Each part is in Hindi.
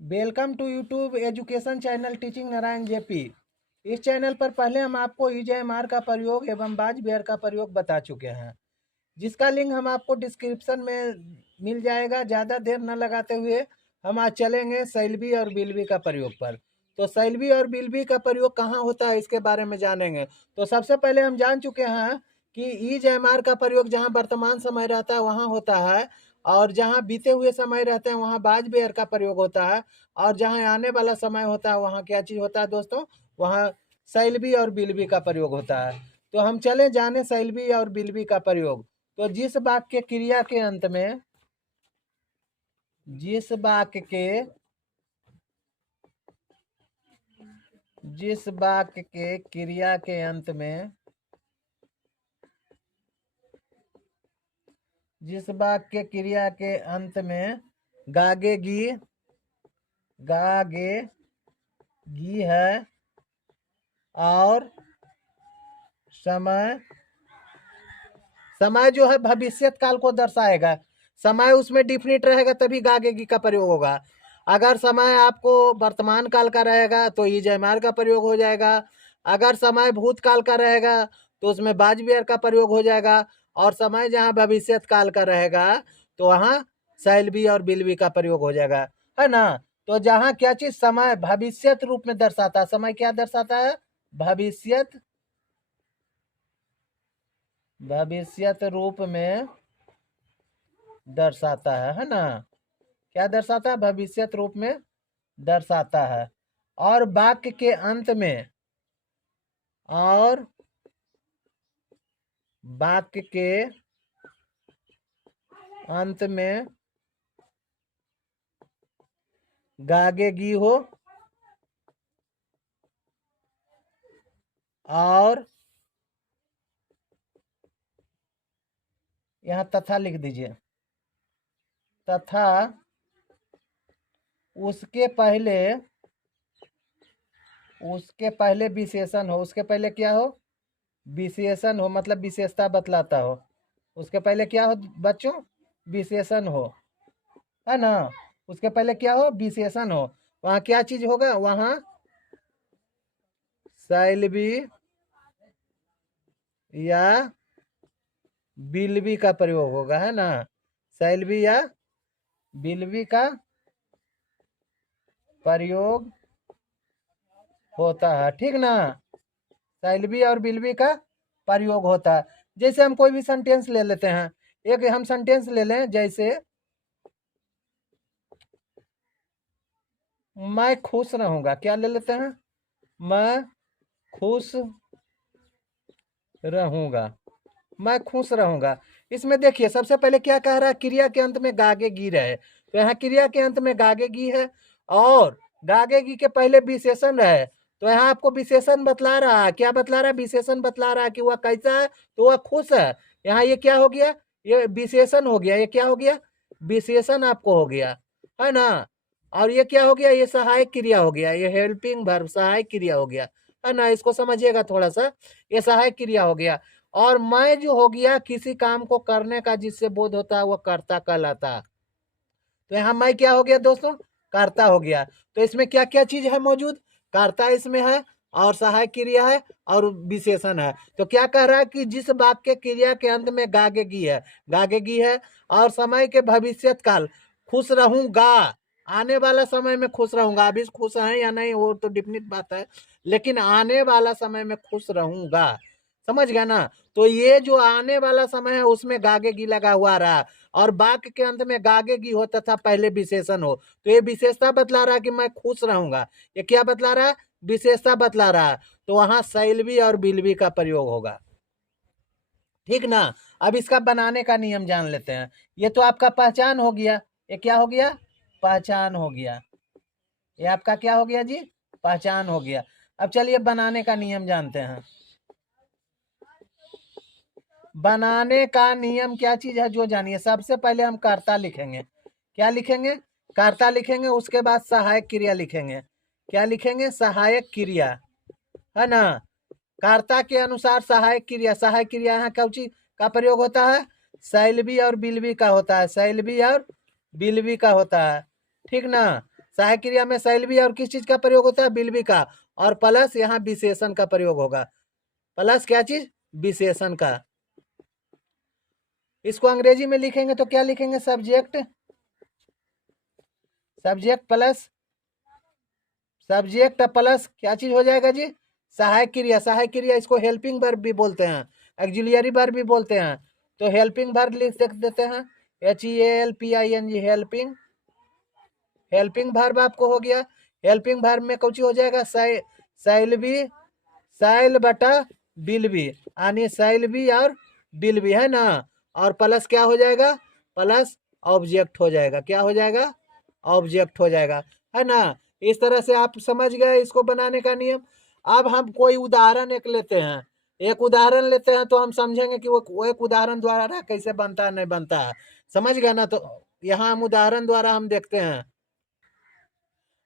Welcome to YouTube education channel teaching Narayan JP. इस चैनल पर पहले हम आपको ईजेएमआर का प्रयोग एवं बाज बियर का प्रयोग बता चुके हैं, जिसका लिंक हम आपको डिस्क्रिप्शन में मिल जाएगा। ज़्यादा देर न लगाते हुए हम आज चलेंगे सैलबी और बिलबी का प्रयोग पर। तो सैलबी और बिलबी का प्रयोग कहाँ होता है इसके बारे में जानेंगे। तो सबसे पहले हम जान चुके हैं कि ईजेएमआर का प्रयोग जहाँ वर्तमान समय रहता है वहाँ होता है, और जहाँ बीते हुए समय रहते हैं वहाँ बाज बियर का प्रयोग होता है, और जहाँ आने वाला समय होता है वहाँ क्या चीज़ होता है दोस्तों, वहाँ सैलबी और बिलबी का प्रयोग होता है। तो हम चले जाने सैलबी और बिलबी का प्रयोग। तो जिस वाक्य क्रिया के अंत में जिस वाक्य के क्रिया के अंत में जिस वाक्य क्रिया के अंत में गागेगी है और समय जो है भविष्य काल को दर्शाएगा, समय उसमें डिफिनिट रहेगा तभी गागेगी का प्रयोग होगा। अगर समय आपको वर्तमान काल का रहेगा तो ईजेएमआर का प्रयोग हो जाएगा। अगर समय भूतकाल का रहेगा तो उसमें बाज बियर का प्रयोग हो जाएगा, और समय जहाँ भविष्य काल का रहेगा तो वहाँ सैलबी और बिलबी का प्रयोग हो जाएगा, है ना। तो जहाँ क्या चीज समय भविष्यत रूप में दर्शाता है, समय क्या दर्शाता है, भविष्यत रूप में दर्शाता है ना। क्या दर्शाता है, भविष्यत रूप में दर्शाता है। और वाक्य के अंत में गागेगी हो और यहाँ तथा लिख दीजिए, तथा उसके पहले विशेषण हो। उसके पहले क्या हो, विशेषण हो, मतलब विशेषता बतलाता हो। उसके पहले क्या हो बच्चों, विशेषण हो, है ना। उसके पहले क्या हो, विशेषण हो। वहां क्या चीज होगा, वहां सैलबी या बिलबी का प्रयोग होगा, है ना। सैलबी या बिलबी का प्रयोग होता है, ठीक ना। सैलबी और बिलबी का प्रयोग होता है। जैसे हम कोई भी सेंटेंस ले लेते हैं, एक हम सेंटेंस ले लें, जैसे मैं खुश रहूंगा। क्या ले लेते हैं, मैं खुश रहूंगा, मैं खुश रहूंगा। इसमें देखिए सबसे पहले क्या कह रहा है, क्रिया के अंत में गागेगी रहे। तो यहाँ क्रिया के अंत में गागेगी है और गागेगी के पहले विशेषण है। तो यहाँ आपको विशेषण बतला रहा है, क्या बतला रहा है, विशेषण बतला रहा है कि वह कैसा है, तो वह खुश है। यहाँ ये क्या हो गया, ये विशेषण हो गया। ये क्या हो गया, विशेषण आपको हो गया, है ना। और ये क्या हो गया, ये सहायक क्रिया हो गया, ये हेल्पिंग वर्ब सहायक क्रिया हो गया, है ना। इसको समझिएगा थोड़ा सा, ये सहायक क्रिया हो गया। और मैं जो हो गया किसी काम को करने का जिससे बोध होता है वह कर्ता कहलाता। तो यहाँ मैं क्या हो गया दोस्तों, कर्ता हो गया। तो इसमें क्या क्या चीज है मौजूद, कर्ता इसमें है और सहायक क्रिया है और विशेषण है। तो क्या कह रहा है कि जिस वाक्य क्रिया के अंत में गागेगी है और समय के भविष्यत काल, खुश रहूंगा, आने वाला समय में खुश रहूंगा। अभी खुश है या नहीं वो तो डिफिनिट बात है, लेकिन आने वाला समय में खुश रहूंगा, समझ गया ना। तो ये जो आने वाला समय है उसमें गागेगी लगा हुआ रहा, और वाक्य के अंत में गागेगी हो तथा पहले विशेषण हो। तो ये विशेषता बतला रहा है कि मैं खुश रहूंगा। ये क्या बतला रहा है, विशेषता बतला रहा है। तो वहां सैलबी और बिलबी का प्रयोग होगा, ठीक ना। अब इसका बनाने का नियम जान लेते हैं। ये तो आपका पहचान हो गया, ये क्या हो गया, पहचान हो गया। ये आपका क्या हो गया जी, पहचान हो गया। अब चलिए बनाने का नियम जानते हैं। बनाने का नियम क्या चीज है जो जानिए। सबसे पहले हम कर्ता लिखेंगे, क्या लिखेंगे, कर्ता लिखेंगे। उसके बाद सहायक क्रिया लिखेंगे, क्या लिखेंगे, सहायक क्रिया, है ना। कर्ता के अनुसार सहायक क्रिया, सहायक क्रिया यहाँ कौची का प्रयोग होता है, सैलबी और बिलबी का होता है, सैलबी और बिलबी का होता है, ठीक ना। सहायक क्रिया में शैलवी और किस चीज का प्रयोग होता है? बिलवी का। और प्लस यहाँ विशेषण का प्रयोग होगा। प्लस क्या चीज? विशेषण का। इसको अंग्रेजी में लिखेंगे तो क्या लिखेंगे? Subject, subject plus, subject plus क्या चीज हो जाएगा जी? सहायक क्रिया। सहायक क्रिया इसको हेल्पिंग वर्ब भी बोलते हैं, एक्जुलियरी वर्ब भी बोलते हैं। तो हेल्पिंग वर्ब लिख देते हैं, HELPING, हेल्पिंग। हेल्पिंग वर्ब आपको हो गया। हेल्पिंग वर्ब में कौन हो जाएगा? शैलवी, शैल बटा बिलवी, यानी शैलवी और बिलवी, है ना। और प्लस क्या हो जाएगा? प्लस ऑब्जेक्ट हो जाएगा। क्या हो जाएगा? ऑब्जेक्ट हो जाएगा, है ना। इस तरह से आप समझ गए इसको बनाने का नियम। अब हम कोई उदाहरण एक लेते हैं, एक उदाहरण लेते हैं तो हम समझेंगे कि वो एक उदाहरण द्वारा कैसे बनता है, नहीं बनता है। समझ गए ना। तो यहाँ हम उदाहरण द्वारा हम देखते हैं।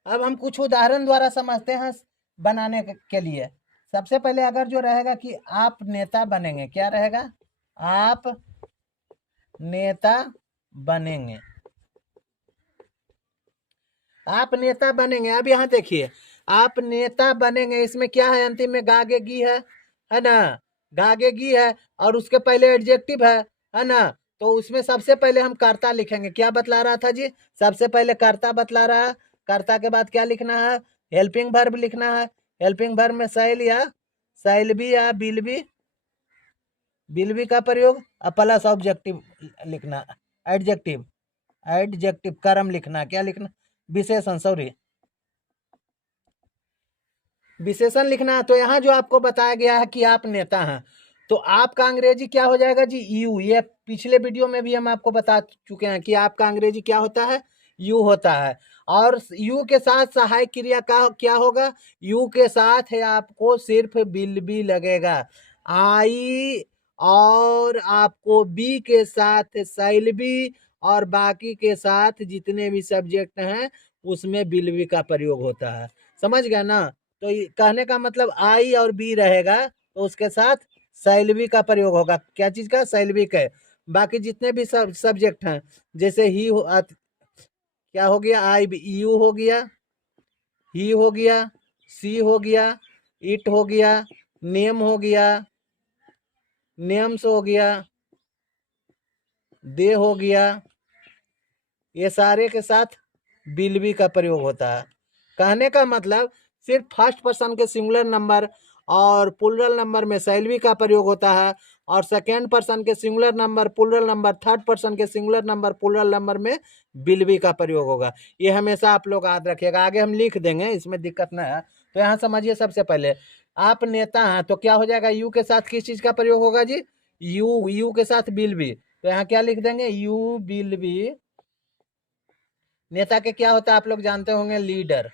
अब हम कुछ उदाहरण द्वारा समझते हैं बनाने के लिए। सबसे पहले अगर जो रहेगा कि आप नेता बनेंगे, क्या रहेगा? आप नेता बनेंगे, आप नेता बनेंगे। अब यहाँ देखिए, आप नेता बनेंगे, इसमें क्या है? अंतिम में गागेगी है ना। गागेगी है और उसके पहले एडजेक्टिव है ना। तो उसमें सबसे पहले हम कर्ता लिखेंगे। क्या बतला रहा था जी? सबसे पहले कर्ता बतला रहा है। कर्ता के बाद क्या लिखना है? हेल्पिंग वर्ब लिखना है। हेल्पिंग वर्ब में शैल या शैलवी या बिलवी, बिलवी का प्रयोग, प्लस ऑब्जेक्टिव लिखना, एडजेक्टिव, एडजेक्टिव कर्म लिखना। क्या लिखना? विशेषण, सॉरी, विशेषण लिखना है। तो यहाँ जो आपको बताया गया है कि आप नेता हैं, तो आपका अंग्रेजी क्या हो जाएगा जी? यू। ये पिछले वीडियो में भी हम आपको बता चुके हैं कि आपका अंग्रेजी क्या होता है? यू होता है। और यू के साथ सहायक क्रिया का क्या होगा? यू के साथ है आपको सिर्फ बिल भी लगेगा। आई और आपको बी के साथ शैल भी, और बाकी के साथ जितने भी सब्जेक्ट हैं उसमें बिल भी का प्रयोग होता है। समझ गया ना। तो कहने का मतलब आई और बी रहेगा तो उसके साथ शैलवी का प्रयोग होगा। क्या चीज का? शैलवी का। बाकी जितने भी सब्जेक्ट हैं, जैसे ही क्या हो गया? आई यू हो गया, ही हो गया, सी हो गया, इट हो गया, नेम हो गया, नेम्स हो गया, दे हो गया, ये सारे के साथ बिल भी का प्रयोग होता है। कहने का मतलब सिर्फ फर्स्ट पर्सन के सिंगुलर नंबर और प्लूरल नंबर में शैलवी का प्रयोग होता है, और सेकेंड पर्सन के singular number plural number, third person के सिंगुलर नंबर प्लूरल नंबर में बिलवी का प्रयोग होगा। ये हमेशा आप लोग याद रखिएगा। आगे हम लिख देंगे, इसमें दिक्कत नहीं है। तो यहाँ समझिए, सबसे पहले आप नेता हैं तो क्या हो जाएगा? यू के साथ किस चीज का प्रयोग होगा जी? यू। यू के साथ बिलवी। तो यहाँ क्या लिख देंगे? यू बिलवी। नेता के क्या होता है आप लोग जानते होंगे? लीडर।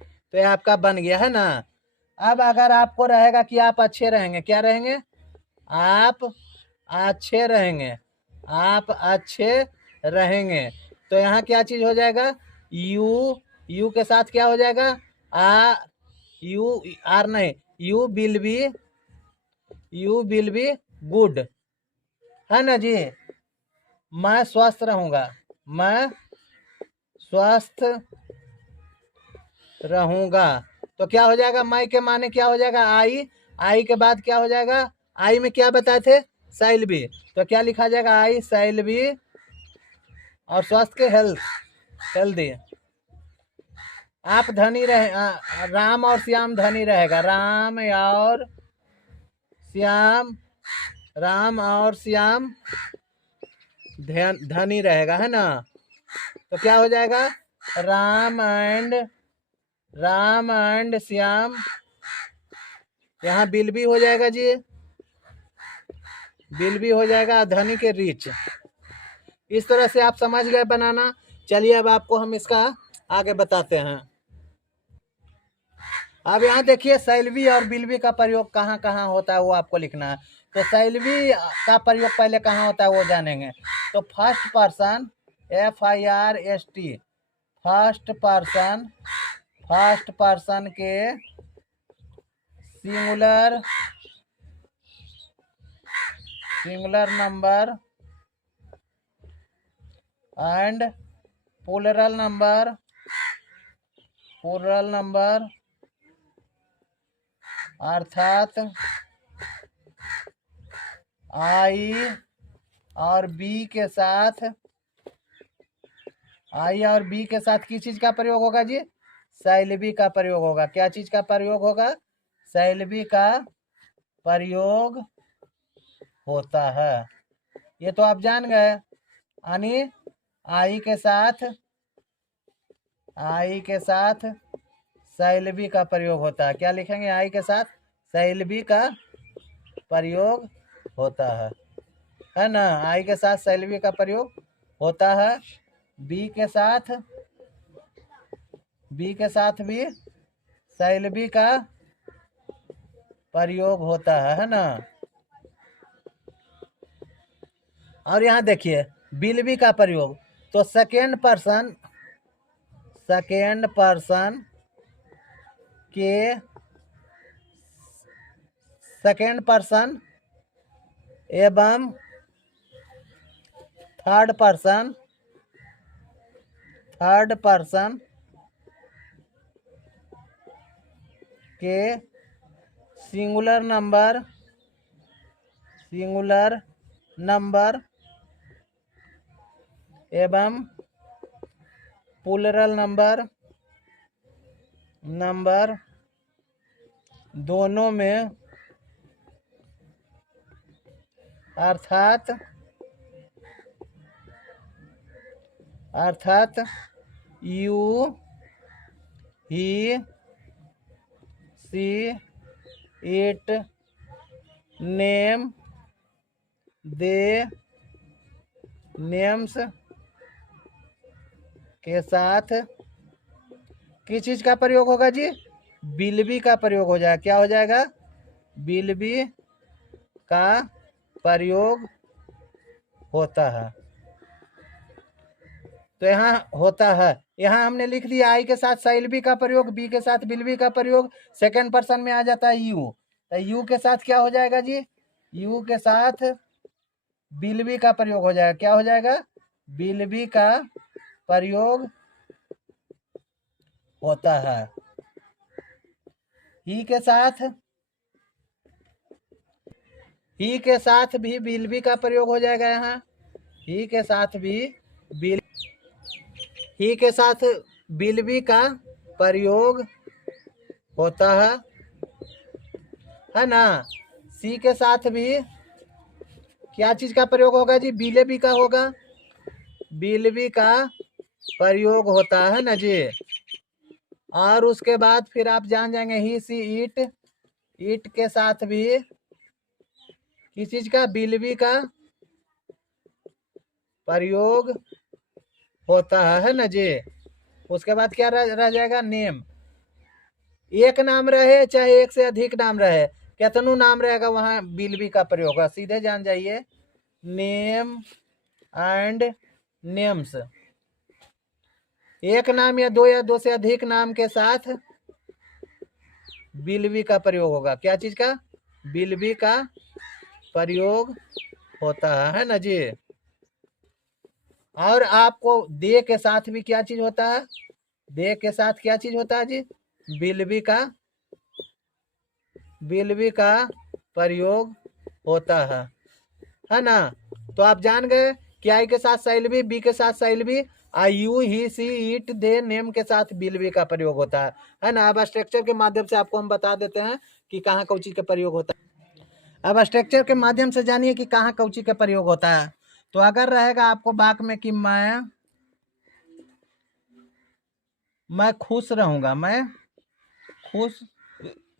तो ये आपका बन गया, है ना। अब अगर आपको रहेगा कि आप अच्छे रहेंगे, क्या रहेंगे? आप अच्छे रहेंगे, आप अच्छे रहेंगे। तो यहाँ क्या चीज हो जाएगा? यू। यू के साथ क्या हो जाएगा? आ यू, आर नहीं, you will be, you will be good, है ना जी। मैं स्वस्थ रहूंगा, मैं स्वस्थ रहूंगा। तो क्या हो जाएगा? मैं के माने क्या हो जाएगा? आई। आई के बाद क्या हो जाएगा? आई में क्या बताए थे? शैलवी। तो क्या लिखा जाएगा? आई शैलवी, और स्वस्थ के हेल्थ, हेल्दी। आप धनी रहे, राम और श्याम धनी रहेगा। राम और श्याम, राम और श्याम धनी रहेगा, है ना। तो क्या हो जाएगा? राम एंड श्याम, यहाँ बिल भी हो जाएगा जी, बिल भी हो जाएगा। धनी के रिच। इस तरह से आप समझ गए बनाना। चलिए अब आपको हम इसका आगे बताते हैं। अब यहाँ देखिए, शैलवी और बिलवी का प्रयोग कहाँ कहाँ होता है वो आपको लिखना है। तो शैलवी का प्रयोग पहले कहाँ होता है वो जानेंगे। तो first person, FIRST, first person, first person के singular, singular number and plural number plural number अर्थात आई और बी के साथ, आई और बी के साथ किस चीज का प्रयोग होगा जी? शैलबी का प्रयोग होगा। क्या चीज का प्रयोग होगा? शैलबी का प्रयोग होता है। ये तो आप जान गए। यानी आई के साथ, आई के साथ शैलबी का प्रयोग होता है। क्या लिखेंगे? आई के साथ शैलबी का प्रयोग होता है ना? आई के साथ शैलबी का प्रयोग होता है। बी के साथ, बी के साथ भी शैलबी का प्रयोग होता है ना? और यहाँ देखिए बिलबी का प्रयोग, तो सेकेंड पर्सन, सेकेंड पर्सन के, सेकेंड पर्सन एवं थर्ड पर्सन, थर्ड पर्सन के सिंगुलर नंबर, सिंगुलर नंबर एवं प्लूरल नंबर, नंबर दोनों में अर्थात, अर्थात you, he, she, it, name, they, names के साथ किस चीज का प्रयोग होगा जी? बिलबी का प्रयोग हो जाएगा। क्या हो जाएगा? बिलबी का प्रयोग होता है। तो यहाँ होता है, यहाँ हमने लिख दिया आई के साथ शैलबी का प्रयोग, बी के साथ बिलबी का प्रयोग, सेकंड पर्सन में आ जाता है यू। तो यू के साथ क्या हो जाएगा जी? यू के साथ बिलबी का प्रयोग हो जाएगा। क्या हो जाएगा? बिलबी का प्रयोग होता है। ही के साथ, ही के साथ भी बिलबी का प्रयोग हो जाएगा। यहाँ ही के साथ भी बिल, ही के साथ बिलबी का प्रयोग होता है ना? सी के साथ भी क्या चीज का प्रयोग होगा जी? बिलबी का होगा, बिलबी का प्रयोग होता है ना जी। और उसके बाद फिर आप जान जाएंगे ही, सी, इट, इट के साथ भी किस चीज का? बिलबी का प्रयोग होता है ना जी। उसके बाद क्या रह जाएगा? नेम। एक नाम रहे चाहे एक से अधिक नाम रहे, कितनो नाम रहेगा वहां बिलबी का प्रयोग होगा। सीधे जान जाइए नेम एंड नेम्स, एक नाम या दो से अधिक नाम के साथ बिलबी का प्रयोग होगा। क्या चीज का? बिलबी का प्रयोग होता है ना जी। और आपको दे के साथ भी क्या चीज होता है? दे के साथ क्या चीज होता है जी? बिलबी का, बिलबी का प्रयोग होता है ना? तो आप जान गए कि आई के साथ शैलबी, बी के साथ shall be, you, he, she, it, they, name के साथ बिलबी का प्रयोग होता है ना? अब स्ट्रक्चर के माध्यम से आपको हम बता देते हैं कि कहाँ कौची का प्रयोग होता है। अब स्ट्रक्चर के माध्यम से जानिए कि कहाँ कौची का प्रयोग होता है। तो अगर रहेगा आपको वाक्य में कि मैं खुश रहूंगा, मैं खुश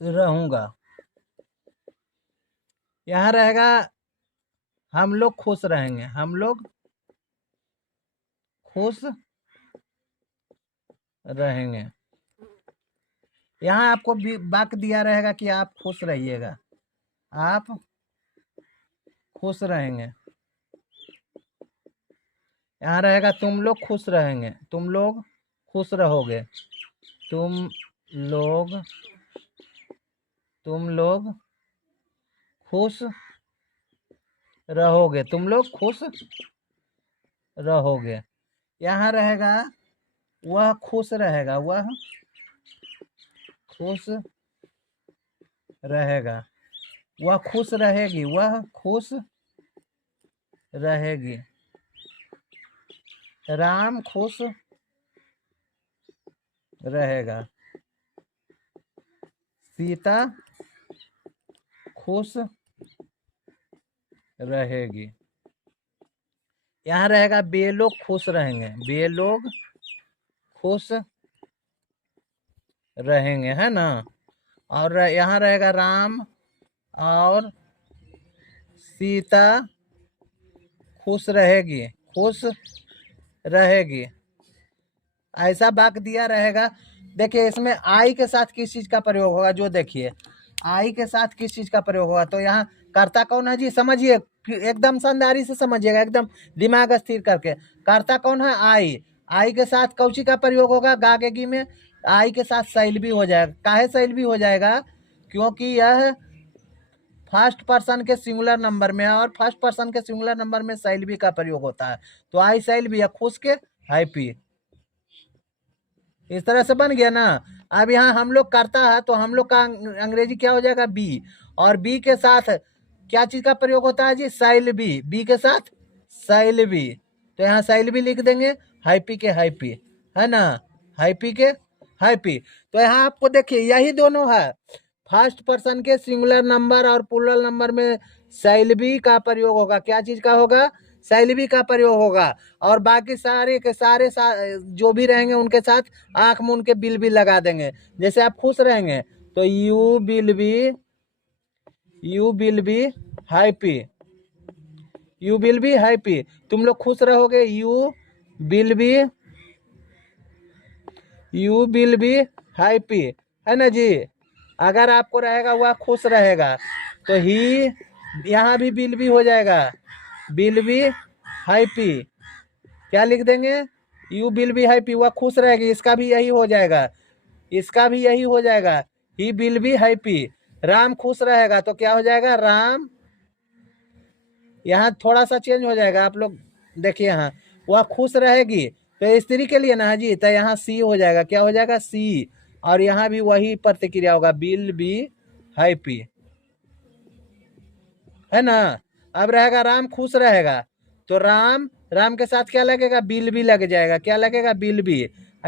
रहूंगा, यहाँ रहेगा हम लोग खुश रहेंगे, हम लोग खुश रहेंगे। यहाँ आपको वाक्य दिया रहेगा कि आप खुश रहिएगा, आप खुश रहेंगे। यहाँ रहेगा तुम लोग खुश रहेंगे, तुम लोग खुश रहोगे, तुम लोग, तुम लोग खुश रहोगे, तुम लोग खुश रहोगे। यहाँ रहेगा वह खुश रहेगा, वह खुश रहेगा, वह खुश रहेगी, वह खुश रहेगी। राम खुश रहेगा, सीता खुश रहेगी। यहाँ रहेगा वे लोग खुश रहेंगे, वे लोग खुश रहेंगे, है ना। और यहाँ रहेगा राम और सीता खुश रहेगी, खुश रहेगी, ऐसा वाक्य दिया रहेगा। देखिए इसमें आई के साथ किस चीज का प्रयोग होगा, जो देखिए आई के साथ किस चीज का प्रयोग होगा। तो यहाँ कर्ता कौन है जी, समझिए, एकदम समझदारी से समझिएगा, एकदम दिमाग स्थिर करके। कर्ता कौन है, आई। आई के साथ कौची का प्रयोग होगा, गागेगी में आई के साथ शैल भी हो जाएगा। काहे शैल भी हो जाएगा, क्योंकि यह फर्स्ट पर्सन के सिंगुलर नंबर में है, और फर्स्ट पर्सन के सिंगुलर नंबर में शैल भी का प्रयोग होता है। तो आई शैल भी है, खुश के हैप्पी, इस तरह से बन गया ना। अब यहाँ हम लोग करता है तो हम लोग का अंग्रेजी क्या हो जाएगा, बी। और बी के साथ क्या चीज का प्रयोग होता है जी, शैल बी। बी के साथ शैल बी, तो यहाँ शैल बी लिख देंगे, हैप्पी के हैप्पी, है ना, हैप्पी के हैप्पी। तो यहाँ आपको देखिए यही दोनों है, फर्स्ट पर्सन के सिंगुलर नंबर और प्लूरल नंबर में शैल बी का प्रयोग होगा। क्या चीज का होगा, शैल बी का प्रयोग होगा। और बाकी सारे के सारे जो भी रहेंगे उनके साथ आंख में उनके बिल भी लगा देंगे। जैसे आप खुश रहेंगे तो you will be happy, you will be happy, तुम लोग खुश रहोगे, यू विल बी हैप्पी, है ना जी। अगर आपको रहेगा वह खुश रहेगा तो ही, यहाँ भी विल बी हो जाएगा, विल बी हैप्पी। क्या लिख देंगे, यू विल बी हैप्पी, वह खुश रहेगी, इसका भी यही हो जाएगा, इसका भी यही हो जाएगा, he will be happy. Ram खुश रहेगा तो क्या हो जाएगा, राम, यहाँ थोड़ा सा चेंज हो जाएगा, आप लोग देखिए, यहाँ वह खुश रहेगी तो स्त्री के लिए ना जी, तो यहाँ सी हो जाएगा, क्या हो जाएगा, सी। और यहाँ भी वही प्रतिक्रिया होगा, विल बी हैप्पी, है ना। अब रहेगा राम खुश रहेगा, तो राम, राम के साथ क्या लगेगा, बिल भी लग जाएगा, क्या लगेगा, बिल भी,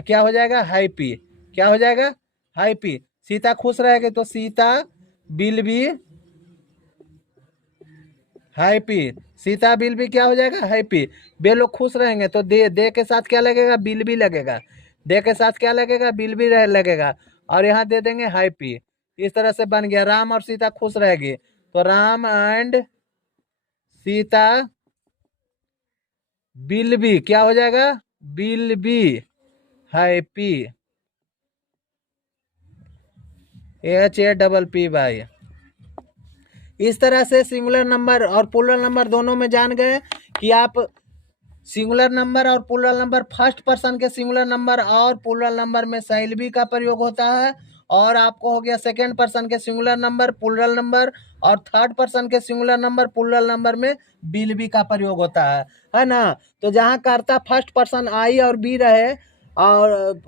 क्या हो जाएगा, हैप्पी, क्या हो जाएगा, हैप्पी। सीता खुश रहेगी तो सीता बिल भी हैप्पी, सीता बिल भी क्या हो जाएगा, हैप्पी। वे लोग खुश रहेंगे तो दे के साथ क्या लगेगा, बिल भी लगेगा, दे के साथ क्या लगेगा, बिल भी लगेगा, और यहाँ दे देंगे हैप्पी। इस तरह से बन गया, राम और सीता खुश रहेगी तो Ram and Sita will be, क्या हो जाएगा, विल बी हैप्पी, HAPPY। इस तरह से सिंगुलर नंबर और प्लूरल नंबर दोनों में जान गए कि आप सिंगुलर नंबर और प्लूरल नंबर, फर्स्ट पर्सन के सिंगुलर नंबर और प्लूरल नंबर में शैल बी का प्रयोग होता है। और आपको हो गया सेकेंड पर्सन के सिंगुलर नंबर प्लूरल नंबर और थर्ड पर्सन के सिंगुलर नंबर प्लूरल नंबर में बिल बी का प्रयोग होता है ना। तो जहाँ कर्ता फर्स्ट पर्सन आई और बी रहे, और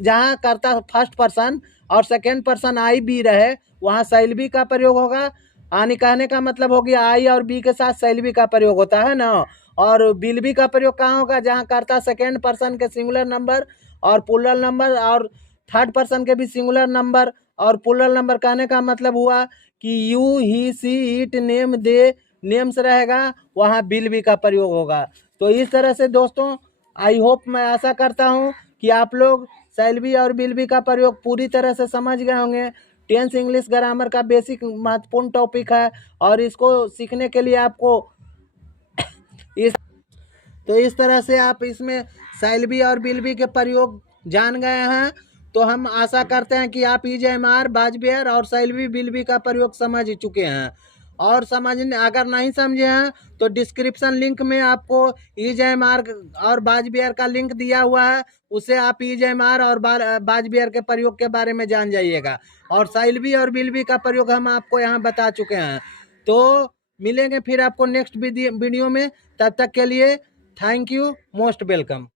जहाँ कर्ता फर्स्ट पर्सन और सेकेंड पर्सन आई बी रहे, वहाँ शैल बी का प्रयोग होगा। आने कहने का मतलब हो गया आई और बी के साथ शैल बी का प्रयोग होता है ना। और विल बी का प्रयोग कहाँ होगा, जहाँ कर्ता सेकेंड पर्सन के सिंगुलर नंबर और प्लूरल नंबर और थर्ड पर्सन के भी सिंगुलर नंबर और प्लूरल नंबर। कहने का मतलब हुआ कि you he she it name they names रहेगा, वहाँ विल बी का प्रयोग होगा। तो इस तरह से दोस्तों, आई होप, मैं आशा करता हूँ कि आप लोग शैल बी और विल बी का प्रयोग पूरी तरह से समझ गए होंगे। टेंस इंग्लिश ग्रामर का बेसिक महत्वपूर्ण टॉपिक है, और इसको सीखने के लिए आपको इस तरह से आप इसमें शैल बी और विल बी के प्रयोग जान गए हैं। तो हम आशा करते हैं कि आप EJMR, बाजबियर और शैल बी विल बी का प्रयोग समझ चुके हैं। और समझने अगर नहीं समझे हैं तो डिस्क्रिप्शन लिंक में आपको EJMR और बाजबियर का लिंक दिया हुआ है, उससे आप EJMR और बाजबियर के प्रयोग के बारे में जान जाइएगा। और शैल बी और विल बी का प्रयोग हम आपको यहाँ बता चुके हैं। तो मिलेंगे फिर आपको नेक्स्ट वीडियो में, तब तक के लिए थैंक यू, मोस्ट वेलकम।